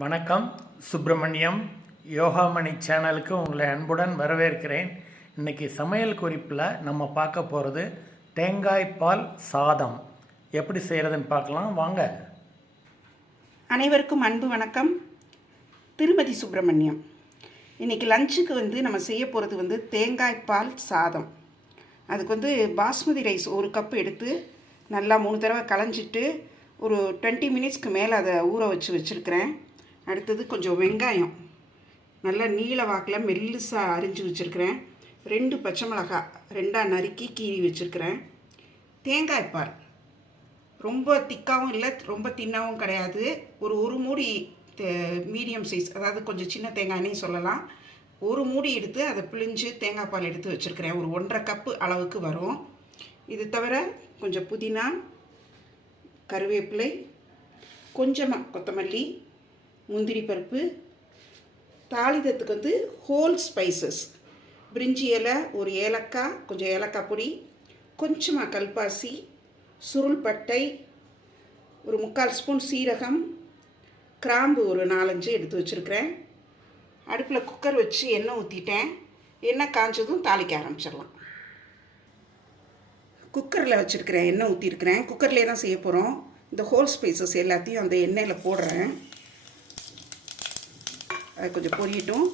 வணக்கம். சுப்பிரமணியம் யோகாமணி சேனலுக்கு உங்களை அன்புடன் வரவேற்கிறேன். இன்றைக்கி சமையல் குறிப்பில் நம்ம பார்க்க போகிறது தேங்காய் பால் சாதம் எப்படி செய்கிறதுன்னு பார்க்கலாம் வாங்க. அனைவருக்கும் அன்பு வணக்கம். திருமதி சுப்பிரமணியம். இன்றைக்கி லஞ்சுக்கு நம்ம செய்ய போகிறது தேங்காய் பால் சாதம். அதுக்கு பாஸ்மதி ரைஸ் 1 கப் எடுத்து நல்லா 3 தடவை களைஞ்சிட்டு ஒரு 20 மினிட்ஸ்க்கு மேலே அதை ஊற வச்சுருக்கிறேன். அடுத்தது கொஞ்சம் வெங்காயம் நல்லா நீல வாக்கில் மெல்லுசாக அரிஞ்சு வச்சுருக்கிறேன். 2 பச்சை மிளகாய் 2ஆக நறுக்கி கீறி வச்சுருக்கிறேன். தேங்காய் பால் ரொம்ப திக்காகவும் இல்லை, ரொம்ப தின்னாகவும் கிடையாது. ஒரு மூடி மீடியம் சைஸ், அதாவது கொஞ்சம் சின்ன தேங்காய்னே சொல்லலாம். 1 மூடி எடுத்து அதை பிழிஞ்சு தேங்காய் பால் எடுத்து வச்சுருக்கிறேன். ஒரு 1.5 கப்பு அளவுக்கு வரும். இது தவிர கொஞ்சம் புதினா, கருவேப்பிலை, கொஞ்சமாக கொத்தமல்லி, முந்திரி பருப்பு, தாளிதத்துக்கு ஹோல் ஸ்பைசஸ், பிரிஞ்சி இலை, ஒரு ஏலக்காய், கொஞ்சம் ஏலக்காய் பொடி, கொஞ்சமாக கல்பாசி, சுருள் பட்டை, ஒரு 3/4 ஸ்பூன் சீரகம், கிராம்பு ஒரு 4-5 எடுத்து வச்சுருக்கிறேன். அடுப்பில் குக்கர் வச்சு எண்ணெய் ஊற்றிட்டேன். எண்ணெய் காஞ்சதும் தாளிக்க ஆரம்பிச்சிடலாம். குக்கரில் வச்சுருக்கிறேன், எண்ணெய் ஊற்றிருக்கிறேன். குக்கர்லேயே தான் செய்ய போகிறோம். இந்த ஹோல் ஸ்பைசஸ் எல்லாத்தையும் அந்த எண்ணெயில் போடுறேன். அது கொஞ்சம் பொரியட்டும்.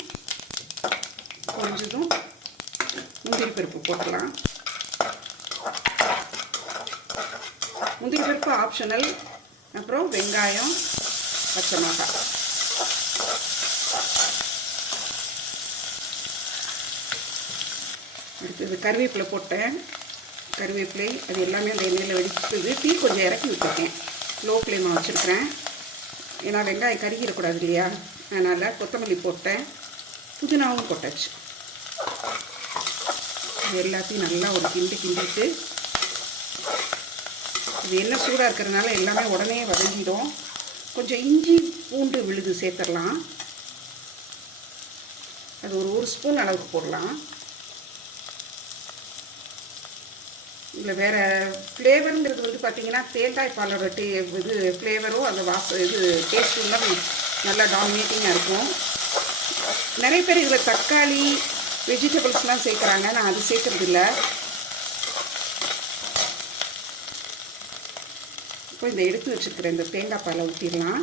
பொரிஞ்சதும் முந்திரி பருப்பு போட்டுடலாம். முந்திரி பருப்பு ஆப்ஷனல். அப்புறம் வெங்காயம், பச்சை மிளகாய். அடுத்தது கருவேப்பிலை போட்டேன். கருவேப்பிலை அது எல்லாமே அந்த எண்ணெயில் வெடிச்சது. டீ கொஞ்சம் இறக்கி விட்டுருக்கேன். லோ ஃப்ளேமாக வச்சுருக்கிறேன். ஏன்னா வெங்காயம் கருகிடக்கூடாது இல்லையா, அதனால் கொத்தமல்லி போட்டேன். புதினாவும் போட்டாச்சு. இது எல்லாத்தையும் நல்லா ஒரு கிண்டிட்டு, இது எண்ணெய் சூடாக இருக்கிறதுனால எல்லாமே உடனே வதங்கிடும். கொஞ்சம் இஞ்சி பூண்டு விழுது சேர்த்துடலாம். அது ஒரு ஸ்பூன் அளவுக்கு போடலாம். இதில் வேறு ஃப்ளேவருங்கிறது பார்த்திங்கன்னா தேங்காய் பாலோட இது ஃப்ளேவரும் அந்த டேஸ்ட்டும் தான் நல்லா டாமினேட்டிங்காக இருக்கும். நிறைய பேர் இதில் தக்காளி, வெஜிடபிள்ஸ்லாம் சேர்க்குறாங்க. நான் அது சேர்க்குறது இல்லை. இப்போ இந்த எடுத்து வச்சுருக்கிற இந்த தேங்காய் பாலை ஊற்றிடலாம்.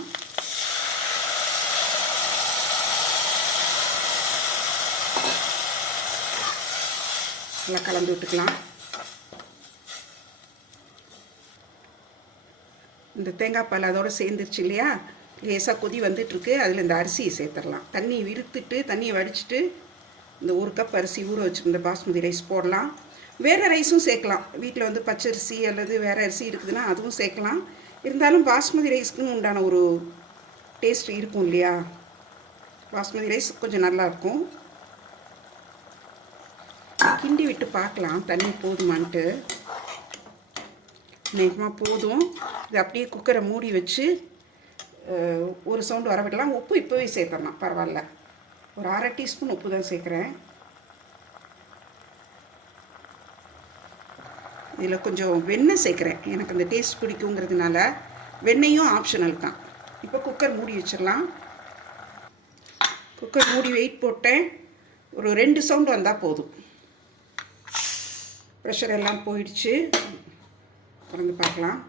நல்லா கலந்து விட்டுக்கலாம். இந்த தேங்காய் பால் அதோடு சேர்ந்துருச்சு இல்லையா, லேசாக கொதி வந்துட்டுருக்கு. அதில் இந்த அரிசியை சேர்த்துடலாம். தண்ணி விறுத்துட்டு தண்ணியை வடிச்சிட்டு இந்த 1 கப் அரிசி ஊற வச்சுருந்த பாஸ்மதி ரைஸ் போடலாம். வேறு ரைஸும் சேர்க்கலாம். வீட்டில் பச்சரிசி அல்லது வேறு அரிசி இருக்குதுன்னா அதுவும் சேர்க்கலாம். இருந்தாலும் பாஸ்மதி ரைஸ்க்குன்னு உண்டான ஒரு டேஸ்ட் இருக்கும் இல்லையா, பாஸ்மதி ரைஸ் கொஞ்சம் நல்லாயிருக்கும். கிண்டி விட்டு பார்க்கலாம் தண்ணி போதுமான்ட்டு. நேரமாக போதும். இது அப்படியே குக்கரை மூடி வச்சு ஒரு சவுண்டு வர விடலாம். உப்பு இப்போவே சேர்த்துடலாம், பரவாயில்ல. ஒரு 1/2 டீஸ்பூன் உப்பு தான் சேர்க்குறேன். இதில் கொஞ்சம் வெண்ணெய் சேர்க்குறேன். எனக்கு அந்த டேஸ்ட் பிடிக்குங்கிறதுனால வெண்ணெயும் ஆப்ஷனல் தான். இப்போ குக்கர் மூடி வச்சிடலாம். குக்கர் மூடி வெயிட் போட்டேன். ஒரு 2 சவுண்டு வந்தால் போதும். ப்ரெஷர் எல்லாம் போயிடுச்சு. திறந்து பார்க்கலாம்.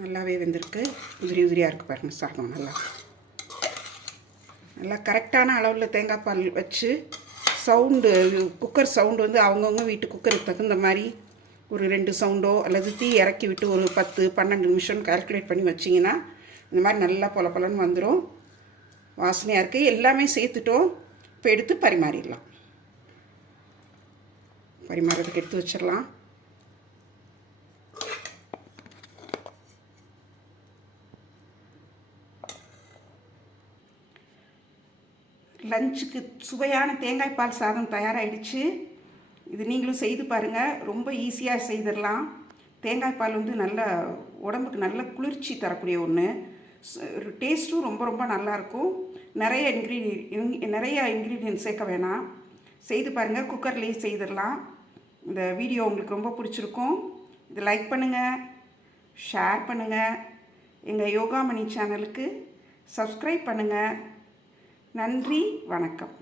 நல்லாவே வெந்திருக்கு. உதிரியாக இருக்குது பாருங்கள். சாதம் நல்லா கரெக்டான அளவில் தேங்காய் பால் வச்சு சவுண்டு, குக்கர் சவுண்டு அவங்கவுங்க வீட்டு குக்கருக்கு தகுந்த மாதிரி ஒரு 2 சவுண்டோ அல்லது தீ இறக்கி விட்டு ஒரு 10-12 நிமிஷம் கால்குலேட் பண்ணி வச்சிங்கன்னா இந்த மாதிரி நல்லா பொலன்னு வந்துடும். வாசனையாக இருக்குது. எல்லாமே சேர்த்துட்டோம். இப்போ எடுத்து பரிமாறிடலாம். பரிமாறதுக்கு எடுத்து வச்சிடலாம். லஞ்சுக்கு சுவையான தேங்காய் பால் சாதம் தயாராகிடுச்சு. இது நீங்களும் செய்து பாருங்கள். ரொம்ப ஈஸியாக செய்திடலாம். தேங்காய் பால் நல்ல உடம்புக்கு நல்ல குளிர்ச்சி தரக்கூடிய ஒன்று. டேஸ்ட்டும் ரொம்ப நல்லாயிருக்கும். நிறைய இன்க்ரீடியன்ட் சேர்க்க வேணாம். செய்து பாருங்கள். குக்கர்லேயே செய்திடலாம். இந்த வீடியோ உங்களுக்கு ரொம்ப பிடிச்சிருக்கும். இது லைக் பண்ணுங்கள், ஷேர் பண்ணுங்கள், எங்கள் யோகாமணி சேனலுக்கு சப்ஸ்கிரைப் பண்ணுங்கள். நன்றி, வணக்கம்.